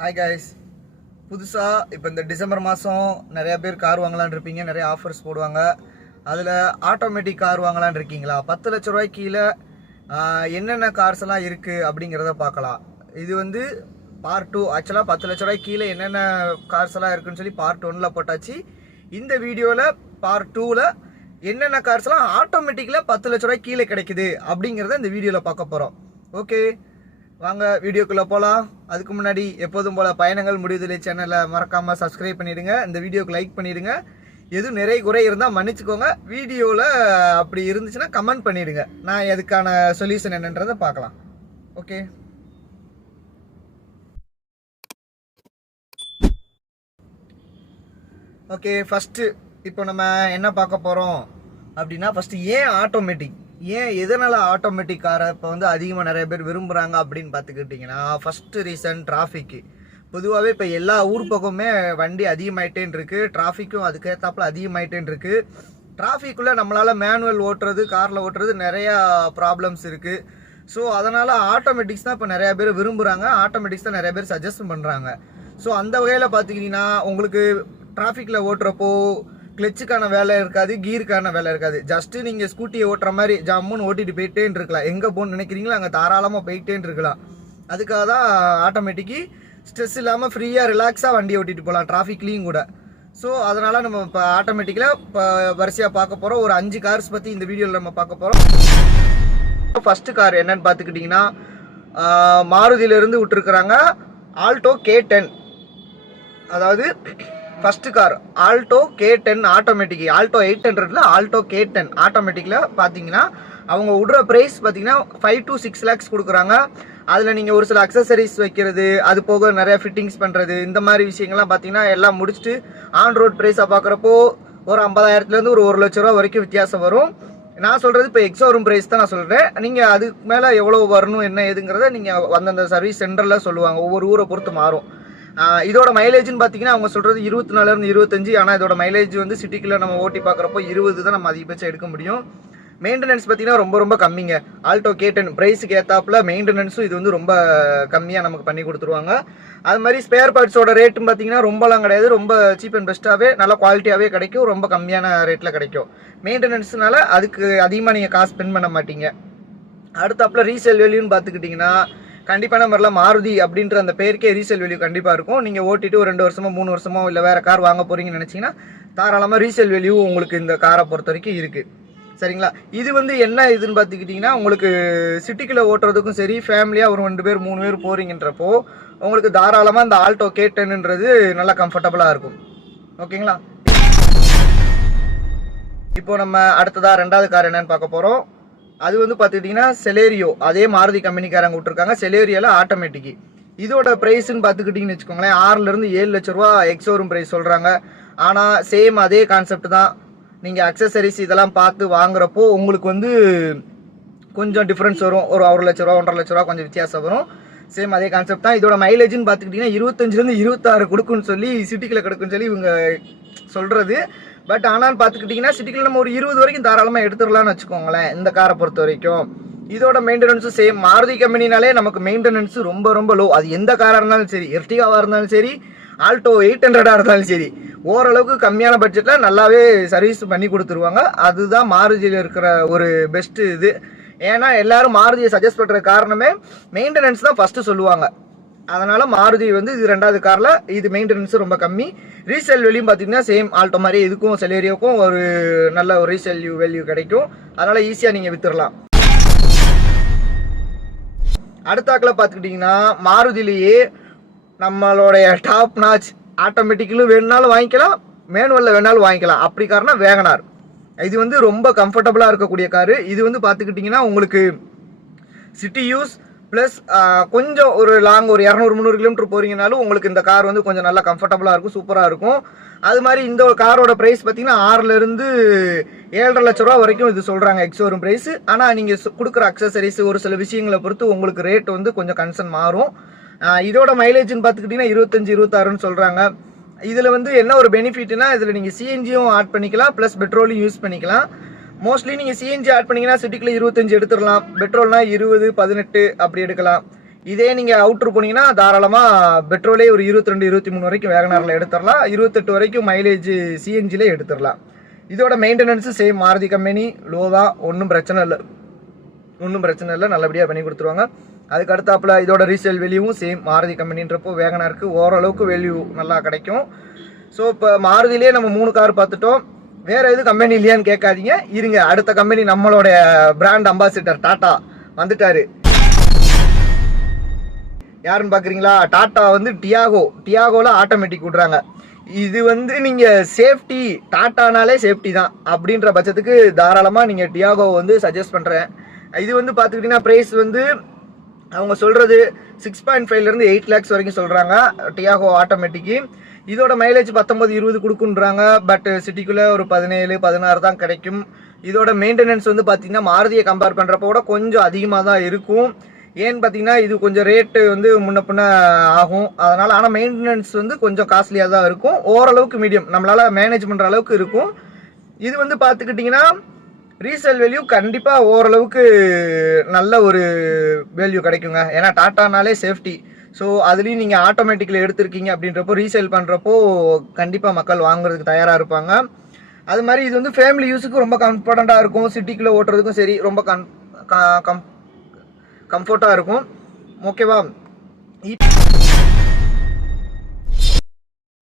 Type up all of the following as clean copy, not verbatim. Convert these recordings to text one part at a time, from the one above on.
Hi guys, புதுசாக இப்போ இந்த டிசம்பர் மாதம் நிறையா பேர் கார் வாங்கலான்னு இருப்பீங்க. நிறைய ஆஃபர்ஸ் போடுவாங்க. அதில் ஆட்டோமேட்டிக் கார் வாங்கலான்னு இருக்கீங்களா? 10 லட்ச ரூபாய்க்கு கீழே என்னென்ன கார்ஸ் எல்லாம் இருக்குது அப்படிங்கிறத பார்க்கலாம். இது வந்து பார்ட் 2. ஆக்சுவலாக 10 லட்ச ரூபாய்க்கு கீழே என்னென்ன கார்ஸ் எல்லாம் இருக்குன்னு சொல்லி பார்ட் 1ல் போட்டாச்சு. இந்த வீடியோவில் பார்ட் 2ல் என்னென்ன கார்ஸ்லாம் ஆட்டோமேட்டிக்கில் 10 லட்ச ரூபாய்க்கு கீழே கிடைக்குது அப்படிங்கிறத இந்த வீடியோவில் பார்க்க போகிறோம். ஓகே, வாங்க வீடியோக்குள்ளே போகலாம். அதுக்கு முன்னாடி எப்போதும் போல் பயணங்கள் முடிவுதில்லை சேனலை மறக்காமல் சப்ஸ்கிரைப் பண்ணிவிடுங்க. இந்த வீடியோக்கு லைக் பண்ணிவிடுங்க. எதுவும் நிறைய குறை இருந்தால் மன்னிச்சுக்கோங்க. வீடியோவில் அப்படி இருந்துச்சுன்னா கமெண்ட் பண்ணிவிடுங்க. நான் அதுக்கான சொல்யூஷன் என்னன்றதை பார்க்கலாம். ஓகே, ஓகே ஃபஸ்ட்டு இப்போ நம்ம என்ன பார்க்க போகிறோம் அப்படின்னா, ஃபஸ்ட்டு ஏன் ஆட்டோமேட்டிக், ஏன் எதனால் ஆட்டோமேட்டிக் காரை இப்போ வந்து அதிகமாக நிறைய பேர் விரும்புகிறாங்க அப்படின்னு பார்த்துக்கிட்டிங்கன்னா, ஃபஸ்ட்டு ரீசன் டிராஃபிக்கு. பொதுவாகவே இப்போ எல்லா ஊர் பக்கமே வண்டி அதிகமாயிட்டேன்னு இருக்குது. டிராஃபிக்கும் அதுக்கேற்றாப்புல அதிகமாயிட்டேன்னு இருக்குது. டிராஃபிக்குள்ளே நம்மளால் மேனுவல் ஓட்டுறது, காரில் ஓட்டுறது நிறையா ப்ராப்ளம்ஸ் இருக்குது. ஸோ அதனால் ஆட்டோமேட்டிக்ஸ் தான் இப்போ நிறையா பேர் விரும்புகிறாங்க. ஆட்டோமேட்டிக்ஸ் தான் நிறைய பேர் சஜஸ்ட் பண்ணுறாங்க. ஸோ அந்த வகையில் பார்த்துக்கிட்டிங்கன்னா, உங்களுக்கு டிராஃபிக்கில் ஓட்டுறப்போ கிளச்சுக்கான வேலை இருக்காது, கீருக்கான வேலை இருக்காது. ஜஸ்ட்டு நீங்கள் ஸ்கூட்டியை ஓட்டுற மாதிரி ஜம்முன்னு ஓட்டிட்டு போயிட்டேன்னு இருக்கலாம். எங்கே போகணுன்னு நினைக்கிறீங்களோ அங்கே தாராளமாக போயிட்டேன்னு இருக்கலாம். அதுக்காக தான் ஆட்டோமேட்டிக்கு ஸ்ட்ரெஸ் இல்லாமல் ஃப்ரீயாக ரிலாக்ஸாக வண்டியை ஓட்டிகிட்டு போகலாம், டிராஃபிக்லேயும் கூட. ஸோ அதனால் நம்ம இப்போ ஆட்டோமேட்டிக்கில் இப்போ வரிசையாக பார்க்க போகிறோம். ஒரு 5 கார்ஸ் பற்றி இந்த வீடியோவில் நம்ம பார்க்க போகிறோம். ஃபஸ்ட்டு கார் என்னன்னு பார்த்துக்கிட்டிங்கன்னா, மாருதியிலேருந்து விட்டுருக்குறாங்க ஆல்டோ K10. அதாவது first car Alto K10 automatic. Alto 800ல் ஆல்டோ K10 ஆட்டோமேட்டிக்கில் பார்த்தீங்கன்னா அவங்க விடுற ப்ரைஸ் பார்த்தீங்கன்னா 5 to 6 lakhs கொடுக்குறாங்க. அதில் நீங்கள் ஒரு சில அக்சசரிஸ் வைக்கிறது, அது போக நிறைய ஃபிட்டிங்ஸ் பண்ணுறது, இந்த மாதிரி விஷயங்கள்லாம் பார்த்தீங்கன்னா எல்லாம் முடிச்சுட்டு ஆன் ரோட் ப்ரைஸாக பார்க்குறப்போ ஒரு 50,000லேருந்து ஒரு 1 லட்ச ரூபா வரைக்கும் வித்தியாசம் வரும். நான் சொல்கிறது இப்போ எக்ஸோரூம் ப்ரைஸ் தான் நான் சொல்கிறேன். நீங்கள் அதுக்கு மேலே எவ்வளோ வரணும் என்ன ஏதுங்கிறத நீங்கள் அந்தந்த சர்வீஸ் சென்டரில் சொல்லுவாங்க. ஒவ்வொரு ஊரை பொறுத்து மாறும். இதோட மைலேஜ்னு பார்த்தீங்கன்னா அவங்க சொல்கிறது 24லேருந்து 25. ஆனால் இதோட மைலேஜ் வந்து சிட்டிக்குள்ளே நம்ம ஓட்டி பார்க்குறப்போ 20 தான் நம்ம அதிகபட்சம் எடுக்க முடியும். மெயின்டெனன்ஸ் பார்த்தீங்கன்னா ரொம்ப ரொம்ப கம்மிங்க. ஆல்டோ K10 ப்ரைஸுக்கு ஏற்றாப்புல மெயின்டெனன்ஸும் இது வந்து ரொம்ப கம்மியாக நமக்கு பண்ணி கொடுத்துருவாங்க. அது மாதிரி ஸ்பேர் பார்ட்ஸோட ரேட்டும் பார்த்தீங்கன்னா ரொம்பலாம் கிடையாது. ரொம்ப சீப் அண்ட் பெஸ்ட்டாகவே நல்ல குவாலிட்டியாகவே கிடைக்கும். ரொம்ப கம்மியான ரேட்டில் கிடைக்கும். மெயின்டெனன்ஸ்னால அதுக்கு அதிகமாக நீங்கள் காசு ஸ்பெண்ட் பண்ண மாட்டீங்க. அடுத்தாப்புல ரீசேல் வேல்யூன்னு பார்த்துக்கிட்டிங்கன்னா, கண்டிப்பான முறையில் மாருதி அப்படின்ற அந்த பேருக்கே ரீசேல் வேல்யூ கண்டிப்பாக இருக்கும். நீங்கள் ஓட்டிட்டு ஒரு 2 வருஷமோ 3 வருஷமோ இல்லை வேறு கார் வாங்க போகிறீங்கன்னு நினச்சிங்கன்னா தாராளமாக ரீசேல் வேல்யூ உங்களுக்கு இந்த காரை பொறுத்த வரைக்கும் இருக்குது. சரிங்களா? இது வந்து என்ன இதுன்னு பார்த்துக்கிட்டிங்கன்னா, உங்களுக்கு சிட்டிக்குள்ளே ஓட்டுறதுக்கும் சரி, ஃபேமிலியாக ஒரு 2 பேர் 3 பேர் போகிறீங்கன்றப்போ உங்களுக்கு தாராளமாக இந்த ஆல்டோ K10ன்றது நல்லா கம்ஃபர்டபுளாக இருக்கும். ஓகேங்களா? இப்போ நம்ம அடுத்ததாக 2வது கார் என்னன்னு பார்க்க போகிறோம். அது வந்து பார்த்துக்கிட்டிங்கன்னா செலேரியோ. அதே மாருதி கம்பெனிக்காரங்க விட்டுருக்காங்க. செலேரியோவில் ஆட்டோமேட்டிக்கு. இதோட ப்ரைஸ்ன்னு பார்த்துக்கிட்டிங்கன்னு வச்சுக்கோங்களேன், 6லேருந்து 7 லட்ச ரூபா எக்ஸோரூம் ப்ரைஸ் சொல்கிறாங்க. ஆனால் சேம் அதே கான்செப்ட் தான். நீங்கள் அக்சசரிஸ் இதெல்லாம் பார்த்து வாங்குறப்போ உங்களுக்கு வந்து கொஞ்சம் டிஃப்ரென்ஸ் வரும். ஒரு 1 லட்ச ரூபா 1.5 லட்ச ரூபா கொஞ்சம் வித்தியாசம் வரும். சேம் அதே கான்செப்ட் தான். இதோட மைலேஜ்னு பார்த்துக்கிட்டிங்கன்னா 25லேருந்து 26 கொடுக்குன்னு சொல்லி சிட்டிக்குள்ளே கொடுக்குன்னு சொல்லி இவங்க சொல்கிறது. பட் ஆனால் பார்த்துக்கிட்டிங்கன்னா சிட்டிக்குள்ள நம்ம ஒரு 20 வரைக்கும் தாராளமாக எடுத்துடலாம்னு வச்சுக்கோங்களேன் இந்த காரை பொறுத்த வரைக்கும். இதோட மெயின்டெனன்ஸும் சேம். மாருதி கம்பெனினாலே நமக்கு மெயின்டெனன்ஸு ரொம்ப ரொம்ப லோ. அது எந்த காராக இருந்தாலும் சரி, எர்டிகாவாக இருந்தாலும் சரி, ஆல்டோ 800ஆக இருந்தாலும் சரி, ஓரளவுக்கு கம்மியான பட்ஜெட்டில் நல்லாவே சர்வீஸ் பண்ணி கொடுத்துருவாங்க. அதுதான் மாருதியில் இருக்கிற ஒரு பெஸ்ட்டு இது. ஏன்னா எல்லாரும் மாருதியை சஜஸ்ட் பண்ணுற காரணமே மெயின்டெனன்ஸ் தான் ஃபஸ்ட்டு சொல்லுவாங்க. அதனால் மாருதி வந்து இது 2வது காரில் இது மெயின்டெனன்ஸும் ரொம்ப கம்மி. ரீசேல் வேல்யூம் பார்த்தீங்கன்னா சேம் ஆல்டோ மாதிரி இதுக்கும் செலேரியோக்கும் ஒரு நல்ல ஒரு ரீசேல் வேல்யூ கிடைக்கும். அதனால் ஈஸியாக நீங்கள் வித்துடலாம். அடுத்தாக்கில் பார்த்துக்கிட்டிங்கன்னா, மாருதிலேயே நம்மளுடைய டாப் நாச் ஆட்டோமேட்டிக்கலும் வேணுனாலும் வாங்கிக்கலாம், மேனுவலில் வேணாலும் வாங்கிக்கலாம். அப்படி காரனா வேகனார். இது வந்து ரொம்ப கம்ஃபர்டபுளாக இருக்கக்கூடிய காரு. இது வந்து பார்த்துக்கிட்டிங்கன்னா உங்களுக்கு சிட்டி யூஸ் ப்ளஸ் கொஞ்சம் ஒரு லாங் ஒரு 200-300 கிலோமீட்டர் போகிறீங்கனாலும் உங்களுக்கு இந்த கார் வந்து கொஞ்சம் நல்லா கம்ஃபர்டபுளாக இருக்கும், சூப்பராக இருக்கும். அது மாதிரி இந்த காரோட ப்ரைஸ் பார்த்தீங்கன்னா 6லேருந்து 7.5 லட்ச ரூபா வரைக்கும் இது சொல்கிறாங்க எக்ஸோரூம் ப்ரைஸு. ஆனால் நீங்கள் கொடுக்குற அக்சசரிஸ் ஒரு சில விஷயங்களை பொறுத்து உங்களுக்கு ரேட் வந்து கொஞ்சம் கன்சர்ன் மாறும். இதோட மைலேஜ்னு பார்த்துக்கிட்டிங்கன்னா 25-26ன்னு சொல்கிறாங்க. இதில் வந்து என்ன ஒரு பெனிஃபிட்னா, இதில் நீங்கள் சிஎன்ஜியும் ஆட் பண்ணிக்கலாம் ப்ளஸ் பெட்ரோலையும் யூஸ் பண்ணிக்கலாம். மோஸ்ட்லி நீங்கள் சிஎன்ஜி ஆட் பண்ணிங்கன்னா சிட்டிக்குள்ளே 25 எடுத்துடலாம். பெட்ரோல்னா 20-18 அப்படி எடுக்கலாம். இதே நீங்கள் அவுட்ரு போனீங்கன்னா தாராளமாக பெட்ரோலே ஒரு 22-23 வரைக்கும் வேகனாரில் எடுத்துடலாம், 28 வரைக்கும் மைலேஜ் சிஎன்ஜிலே எடுத்துடலாம். இதோட maintenance same Maruti company low தான், ஒன்றும் பிரச்சனை இல்லை, நல்லபடியாக பண்ணி கொடுத்துருவாங்க. அதுக்கு அடுத்தாப்புல இதோட ரீசேல் வேல்யூவும் சேம் மாருதி கம்பெனின்றப்போ வேகனாருக்கு ஓரளவுக்கு வேல்யூ நல்லா கிடைக்கும். ஸோ இப்போ மாருதியிலே நம்ம 3 கார் பார்த்துட்டோம், வேறு எது கம்பெனி இல்லையான்னு கேட்காதீங்க, இருங்க அடுத்த கம்பெனி நம்மளுடைய பிராண்ட் அம்பாசிடர் டாட்டா வந்துட்டாரு. யாருன்னு பார்க்குறீங்களா? டாட்டா வந்து டியாகோவில் ஆட்டோமேட்டிக் விட்றாங்க. இது வந்து நீங்கள் சேஃப்டி, டாட்டானாலே சேஃப்டி தான் அப்படின்ற பட்சத்துக்கு தாராளமாக நீங்கள் டியாகோ வந்து சஜஸ்ட் பண்ணுறேன். இது வந்து பார்த்துக்கிட்டிங்கன்னா ப்ரைஸ் வந்து அவங்க சொல்கிறது 6.5லேருந்து 8 lakhs வரைக்கும் சொல்கிறாங்க டியாகோ ஆட்டோமேட்டிக்கு. இதோட மைலேஜ் 19-20 கொடுக்குன்றாங்க, பட் சிட்டிக்குள்ளே ஒரு 17-16 தான் கிடைக்கும். இதோட மெயின்டெனன்ஸ் வந்து பார்த்திங்கன்னா மாருதியை கம்பேர் பண்ணுறப்போ கூட கொஞ்சம் அதிகமாக தான் இருக்கும். ஏன்னு பார்த்தீங்கன்னா இது கொஞ்சம் ரேட்டு வந்து முன்ன பின்ன ஆகும், அதனால். ஆனால் மெயின்டெனன்ஸ் வந்து கொஞ்சம் காஸ்ட்லியாக தான் இருக்கும், ஓரளவுக்கு மீடியம் நம்மளால் மேனேஜ் பண்ணுற அளவுக்கு இருக்கும். இது வந்து பார்த்துக்கிட்டிங்கன்னா ரீசேல் வேல்யூ கண்டிப்பாக ஓரளவுக்கு நல்ல ஒரு வேல்யூ கிடைக்குங்க. ஏன்னா டாட்டானாலே சேஃப்டி. ஸோ அதுலேயும் நீங்கள் ஆட்டோமேட்டிக்கில் எடுத்திருக்கீங்க அப்படின்றப்போ ரீசேல் பண்ணுறப்போ கண்டிப்பாக மக்கள் வாங்குறதுக்கு தயாராக இருப்பாங்க. அது மாதிரி இது வந்து ஃபேமிலி யூஸுக்கு ரொம்ப கம்ஃபர்டண்ட்டாக இருக்கும், சிட்டிக்குள்ளே ஓட்டுறதுக்கும் சரி ரொம்ப கம்ஃபர்ட்டாக இருக்கும். ஓகேவா?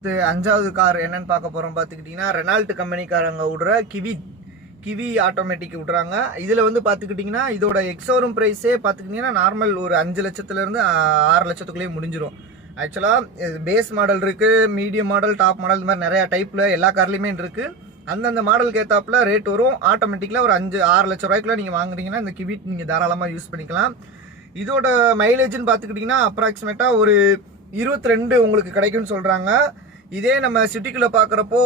இது 5வது கார் என்னன்னு பார்க்க போகிறோம் பார்த்துக்கிட்டிங்கன்னா ரெனால்ட் கம்பெனிக்காரங்க விடுற கிவி ஆட்டோமேட்டிக் விட்றாங்க. இதில் வந்து பார்த்துக்கிட்டிங்கன்னா இதோட எக்ஸோரூம் ப்ரைஸே பார்த்துக்கிட்டிங்கன்னா நார்மல் ஒரு 5 லட்சத்துலேருந்து 6 லட்சத்துக்குள்ளேயே முடிஞ்சிடும். ஆக்சுவலாக பேஸ் மாடல் இருக்குது, மீடியம் மாடல், டாப் மாடல், இந்த மாதிரி நிறையா டைப்பில் எல்லா கார்லேயுமே இருக்குது. அந்தந்த மாடலுக்கு ஏற்றாப்புல ரேட் வரும். ஆட்டோமேட்டிக்கில் ஒரு 5-6 லட்ச ரூபாய்க்குள்ள நீங்கள் வாங்குறீங்கன்னா இந்த கிவிட் நீங்கள் தாராளமாக யூஸ் பண்ணிக்கலாம். இதோட மைலேஜ்னு பார்த்துக்கிட்டிங்கன்னா அப்ராக்சிமேட்டாக ஒரு 22 உங்களுக்கு கிடைக்கும்னு சொல்கிறாங்க. இதே நம்ம சிட்டிக்குள்ளே பார்க்குறப்போ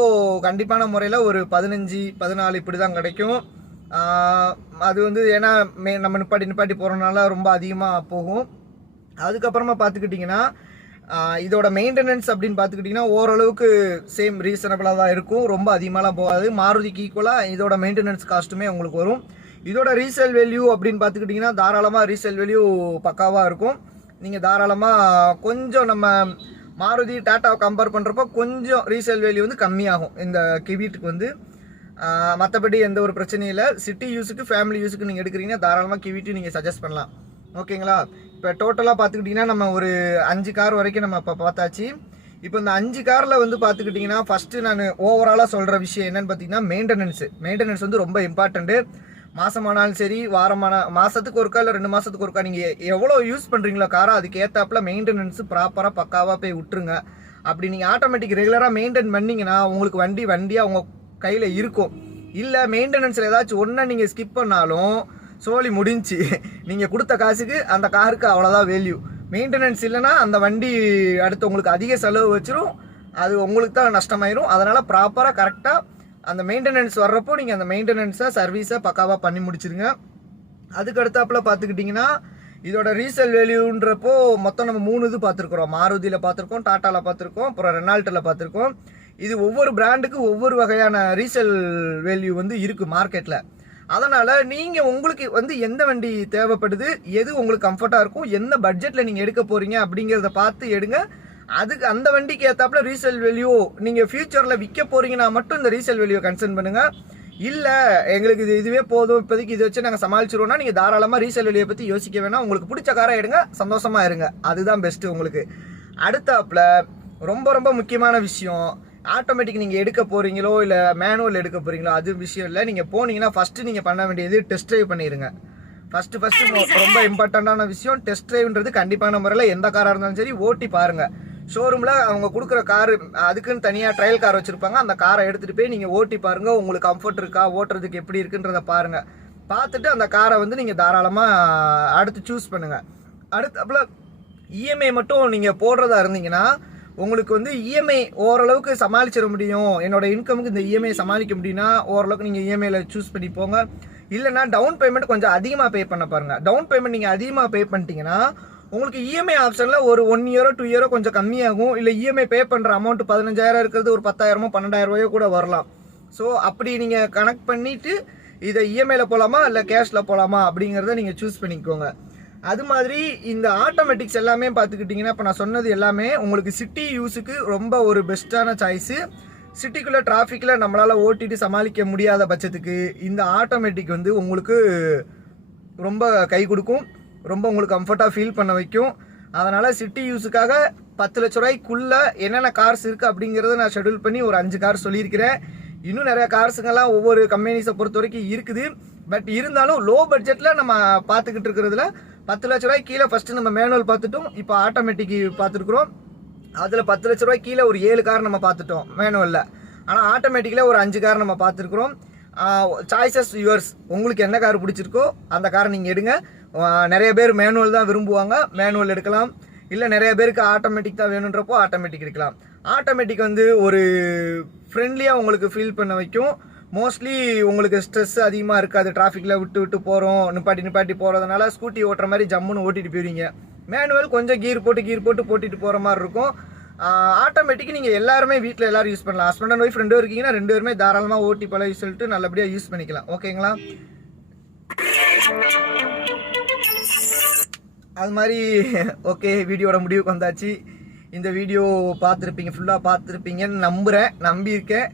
கண்டிப்பான முறையில் ஒரு 15-14 இப்படி தான் கிடைக்கும். அது வந்து ஏன்னா நம்ம நிப்பாட்டி போகிறனால ரொம்ப அதிகமாக போகும். அதுக்கப்புறமா பார்த்துக்கிட்டிங்கன்னா இதோட மெயின்டெனன்ஸ் அப்படின்னு பார்த்துக்கிட்டிங்கன்னா ஓரளவுக்கு சேம் ரீசனபிளாக தான் இருக்கும், ரொம்ப அதிகமாகலாம் போகாது. மாருதிக்கு ஈக்குவலாக இதோட மெயின்டெனன்ஸ் காஸ்ட்டுமே உங்களுக்கு வரும். இதோட ரீசேல் வேல்யூ அப்படின்னு பார்த்துக்கிட்டிங்கன்னா தாராளமாக ரீசேல் வேல்யூ பக்காவாக இருக்கும். நீங்கள் தாராளமாக கொஞ்சம் நம்ம மாருதி டாட்டாவை கம்பேர் பண்ணுறப்போ கொஞ்சம் ரீசேல் வேல்யூ வந்து கம்மியாகும் இந்த கிவிட்டுக்கு வந்து. மற்றபடி எந்த ஒரு பிரச்சனையும் இல்லை. சிட்டி யூஸுக்கு ஃபேமிலி யூஸுக்கு நீங்கள் எடுக்கிறீங்கன்னா தாராளமாக கிவிட்டு நீங்கள் சஜஸ்ட் பண்ணலாம். ஓகேங்களா? இப்போ டோட்டலாக பார்த்துக்கிட்டிங்கன்னா நம்ம ஒரு 5 கார் வரைக்கும் நம்ம இப்போ பார்த்தாச்சு. இப்போ இந்த 5 காரில் வந்து பார்த்துக்கிட்டிங்கன்னா ஃபஸ்ட்டு நான் ஓவராலாக சொல்கிற விஷயம் என்னென்னு பார்த்தீங்கன்னா மெயின்டெனன்ஸ் வந்து ரொம்ப இம்பார்ட்டண்ட்டு. மாதமானாலும் சரி, மாதத்துக்கு ஒருக்கா இல்லை 2 மாதத்துக்கு ஒருக்கா நீங்கள் எவ்வளோ யூஸ் பண்ணுறீங்களோ காரை அதுக்கு ஏற்றாப்புல மெயின்டெனன்ஸு ப்ராப்பராக பக்காவாக போய் விட்டுருங்க. அப்படி நீங்கள் ஆட்டோமேட்டிக் ரெகுலராக மெயின்டைன் பண்ணிங்கன்னா உங்களுக்கு வண்டியாக உங்கள் கையில் இருக்கும். இல்லை மெயின்டெனன்ஸில் ஏதாச்சும் ஒன்றை நீங்கள் ஸ்கிப் பண்ணாலும் சோலி முடிஞ்சு, நீங்கள் கொடுத்த காசுக்கு அந்த காருக்கு அவ்வளோதான் வேல்யூ. மெயின்டெனன்ஸ் இல்லைன்னா அந்த வண்டி அடுத்து உங்களுக்கு அதிக செலவு வச்சிரும், அது உங்களுக்கு தான் நஷ்டமாயிரும். அதனால் ப்ராப்பராக கரெக்டாக அந்த மெயின்டெனன்ஸ் வர்றப்போ நீங்கள் அந்த மெயின்டெனன்ஸை சர்வீஸை பக்காவாக பண்ணி முடிச்சிருங்க. அதுக்கு அடுத்தாப்பில் பார்த்துக்கிட்டிங்கன்னா இதோட ரீசேல் வேல்யூன்றப்போ மொத்தம் நம்ம 3 இது பார்த்துருக்குறோம். மாருதியில் பார்த்துருக்கோம், டாட்டாவில் பார்த்துருக்கோம், அப்புறம் ரெனால்ட்டில் பார்த்துருக்கோம். இது ஒவ்வொரு பிராண்டுக்கு ஒவ்வொரு வகையான ரீசேல் வேல்யூ வந்து இருக்குது மார்க்கெட்டில். அதனால் நீங்கள் உங்களுக்கு வந்து எந்த வண்டி தேவைப்படுது, எது உங்களுக்கு கம்ஃபர்ட்டாக இருக்கும், எந்த பட்ஜெட்டில் நீங்கள் எடுக்க போகிறீங்க அப்படிங்கிறத பார்த்து எடுங்க. அதுக்கு அந்த வண்டிக்கு ஏற்றாப்புல ரீசேல் வேல்யூ நீங்கள் ஃபியூச்சரில் விற்க போகிறீங்கன்னா மட்டும் இந்த ரீசேல் வேல்யூ கன்சர்ன் பண்ணுங்கள். இல்லை எங்களுக்கு இதுவே போதும், இப்போதைக்கு இதை வச்சு நாங்கள் சமாளிச்சிருவோம்னா நீங்கள் தாராளமாக ரீசேல் வேல்யூவை பற்றி யோசிக்க வேணாம். உங்களுக்கு பிடிச்ச காரை எடுங்க, சந்தோஷமாக இருங்க, அதுதான் பெஸ்ட்டு உங்களுக்கு. அடுத்தாப்புல ரொம்ப ரொம்ப முக்கியமான விஷயம், ஆட்டோமேட்டிக் நீங்கள் எடுக்க போகிறீங்களோ இல்லை மேனுவல் எடுக்க போகிறீங்களோ அது விஷயம் இல்லை. நீங்கள் போனீங்கன்னா ஃபஸ்ட்டு நீங்கள் பண்ண வேண்டியது டெஸ்ட் ட்ரைவ் பண்ணிடுங்க. ஃபஸ்ட்டு ரொம்ப இம்பார்ட்டண்ட்டான விஷயம் டெஸ்ட் ட்ரைவ்ன்றது. கண்டிப்பான முறையில் எந்த காராக இருந்தாலும் சரி ஓட்டி பாருங்கள். ஷோரூமில் அவங்க கொடுக்குற காரு அதுக்குன்னு தனியாக ட்ரையல் கார் வச்சுருப்பாங்க, அந்த காரை எடுத்துகிட்டு போய் நீங்கள் ஓட்டி பாருங்கள். உங்களுக்கு கம்ஃபர்ட் இருக்கா, ஓட்டுறதுக்கு எப்படி இருக்குன்றதை பாருங்கள். பார்த்துட்டு அந்த காரை வந்து நீங்கள் தாராளமாக அடுத்து சூஸ் பண்ணுங்கள். அடுத்தப்பல இஎம்ஐ மட்டும் நீங்கள் போடுறதா இருந்தீங்கன்னா உங்களுக்கு வந்து இஎம்ஐ ஓரளவுக்கு சமாளிச்சிட முடியும், என்னோட இன்கமுக்கு இந்த இஎம்ஐ சமாளிக்க முடியும்னா ஓரளவுக்கு நீங்கள் இஎம்ஐயில் சூஸ் பண்ணி போங்க. இல்லைனா டவுன் பேமெண்ட் கொஞ்சம் அதிகமாக பே பண்ண பாருங்கள். டவுன் பேமெண்ட் நீங்கள் அதிகமாக பே பண்ணிட்டீங்கன்னா உங்களுக்கு இஎம்ஐ ஆப்ஷனில் ஒரு 1 year 2 year கொஞ்சம் கம்மியாகும். இல்லை இஎம்ஐ பே பண்ணுற அமௌண்ட் 15,000 இருக்கிறது ஒரு 10,000 12,000 கூட வரலாம். ஸோ அப்படி நீங்கள் கனெக்ட் பண்ணிவிட்டு இதை இஎம்ஐயில் போகலாமா இல்லை கேஷில் போகலாமா அப்படிங்கிறத நீங்கள் சூஸ் பண்ணிக்கோங்க. அது மாதிரி இந்த ஆட்டோமேட்டிக்ஸ் எல்லாமே பார்த்துக்கிட்டிங்கன்னா இப்போ நான் சொன்னது எல்லாமே உங்களுக்கு சிட்டி யூஸுக்கு ரொம்ப ஒரு பெஸ்ட்டான சாய்ஸு. சிட்டிக்குள்ளே டிராஃபிக்கில் நம்மளால் ஓட்டிட்டு சமாளிக்க முடியாத பட்சத்துக்கு இந்த ஆட்டோமேட்டிக் வந்து உங்களுக்கு ரொம்ப கை கொடுக்கும், ரொம்ப உங்களுக்கு கம்ஃபர்ட்டாக ஃபீல் பண்ண வைக்கும். அதனால் சிட்டி யூஸுக்காக 10 லட்ச ரூபாய்க்குள்ளே என்னென்ன கார்ஸ் இருக்குது அப்படிங்கிறத நான் ஷெடியூல் பண்ணி ஒரு 5 கார் சொல்லியிருக்கிறேன். இன்னும் நிறைய கார்ஸுங்கெல்லாம் ஒவ்வொரு கம்பெனிஸை பொறுத்த வரைக்கும் இருக்குது. பட் இருந்தாலும் லோ பட்ஜெட்டில் நம்ம பார்த்துக்கிட்டு இருக்கிறதுல 10 லட்ச ரூபாய் கீழே ஃபஸ்ட்டு நம்ம மேனுவல் பார்த்துட்டோம், இப்போ ஆட்டோமேட்டிக் பார்த்துருக்குறோம். அதில் 10 லட்ச ரூபாய் கீழே ஒரு 7 கார் நம்ம பார்த்துட்டோம் மேனுவலில். ஆனால் ஆட்டோமேட்டிக்கில் ஒரு 5 கார் நம்ம பார்த்துருக்குறோம். சாய்ஸஸ் யுவர்ஸ், உங்களுக்கு என்ன கார் பிடிச்சிருக்கோ அந்த காரை நீங்கள் எடுங்க. நிறைய பேர் மேனுவல் தான் விரும்புவாங்க, மேனுவல் எடுக்கலாம். இல்லை நிறைய பேருக்கு ஆட்டோமேட்டிக் தான் வேணுன்றப்போ ஆட்டோமேட்டிக் எடுக்கலாம். ஆட்டோமேட்டிக் வந்து ஒரு ஃப்ரெண்ட்லியாக உங்களுக்கு ஃபீல் பண்ண வைக்கும். மோஸ்ட்லி உங்களுக்கு ஸ்ட்ரெஸ் அதிகமாக இருக்காது. டிராஃபிக்கில் விட்டு போகிறோம், நிப்பாட்டி போகிறதுனால ஸ்கூட்டி ஓட்டுற மாதிரி ஜம்முன்னு ஓட்டிட்டு போயிருவீங்க. மேனுவல் கொஞ்சம் கீர் போட்டு போட்டிட்டு போகிற மாதிரி இருக்கும். ஆட்டோமேட்டிக் நீங்கள் எல்லாருமே வீட்டில் எல்லாரும் யூஸ் பண்ணலாம். ஹஸ்பண்ட் அண்ட் ஒய்ஃப் 2 பேர் இருக்கீங்கன்னா 2 பேருமே தாராளமாக ஓட்டி பழகி சொல்லிட்டு நல்லபடியாக யூஸ் பண்ணிக்கலாம். ஓகேங்களா? அது மாதிரி ஓகே, வீடியோட முடிவுக்கு வந்தாச்சு. இந்த வீடியோ பார்த்துருப்பீங்க, ஃபுல்லாக பார்த்துருப்பீங்கன்னு நம்பியிருக்கேன்.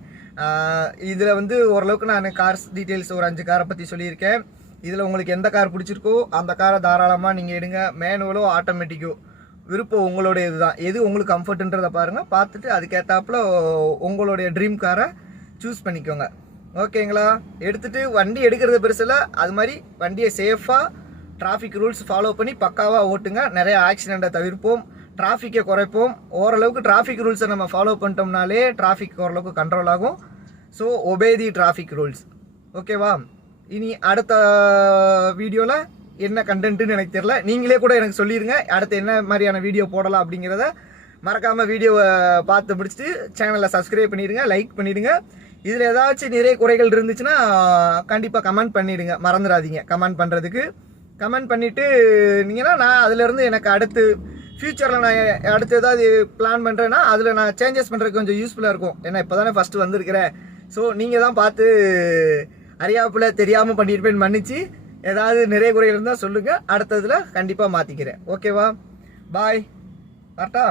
இதில் வந்து ஓரளவுக்கு நான் கார்ஸ் டீட்டெயில்ஸ் ஒரு 5 காரை பற்றி சொல்லியிருக்கேன். இதில் உங்களுக்கு எந்த கார் பிடிச்சிருக்கோ அந்த காரை தாராளமாக நீங்கள் எடுங்க. மேனுவலோ ஆட்டோமேட்டிக்கோ விருப்பம் உங்களுடைய இதுதான். எது உங்களுக்கு கம்ஃபர்ட்ன்றதை பாருங்கள், பார்த்துட்டு அதுக்கேற்றாப்புல உங்களுடைய ட்ரீம் காரை சூஸ் பண்ணிக்கோங்க. ஓகேங்களா? எடுத்துகிட்டு வண்டி எடுக்கிறது பெருசில், அது மாதிரி வண்டியை சேஃபாக டிராஃபிக் ரூல்ஸ் ஃபாலோ பண்ணி பக்காவாக ஓட்டுங்க. நிறைய ஆக்சிடெண்ட்டை தவிர்ப்போம், டிராஃபிக்கை குறைப்போம். ஓரளவுக்கு டிராஃபிக் ரூல்ஸை நம்ம ஃபாலோ பண்ணிட்டோம்னாலே டிராஃபிக் ஓரளவுக்கு கண்ட்ரோல் ஆகும். ஸோ ஒபே தி டிராஃபிக் ரூல்ஸ். ஓகேவா? இனி அடுத்த வீடியோவில் என்ன கண்டென்ட்டுன்னு எனக்கு தெரியல, நீங்களே கூட எனக்கு சொல்லிடுங்க அடுத்து என்ன மாதிரியான வீடியோ போடலாம் அப்படிங்கிறத. மறக்காமல் வீடியோவை பார்த்து முடிச்சுட்டு சேனலை சப்ஸ்கிரைப் பண்ணிடுங்க, லைக் பண்ணிவிடுங்க. இதில் ஏதாச்சும் நிறைய குறைகள் இருந்துச்சுன்னா கண்டிப்பாக கமெண்ட் பண்ணிவிடுங்க, மறந்துடாதீங்க கமெண்ட் பண்ணுறதுக்கு. கமெண்ட் பண்ணிவிட்டு நீங்கன்னா நான் அதிலேருந்து எனக்கு அடுத்து ஃப்யூச்சரில் நான் அடுத்து ஏதாவது பிளான் பண்ணுறேன்னா அதில் நான் சேஞ்சஸ் பண்ணுறதுக்கு கொஞ்சம் யூஸ்ஃபுல்லாக இருக்கும். ஏன்னா இப்போ தானே ஃபஸ்ட்டு வந்திருக்கிறேன். ஸோ நீங்கள் தான் பார்த்து அறியாப்பில் தெரியாமல் பண்ணியிருப்பேன்னு மன்னிச்சு, ஏதாவது நிறைய குறைகள் இருந்தால் சொல்லுங்கள், அடுத்ததில் கண்டிப்பாக மாற்றிக்கிறேன். ஓகேவா? பாய், கரெக்டா?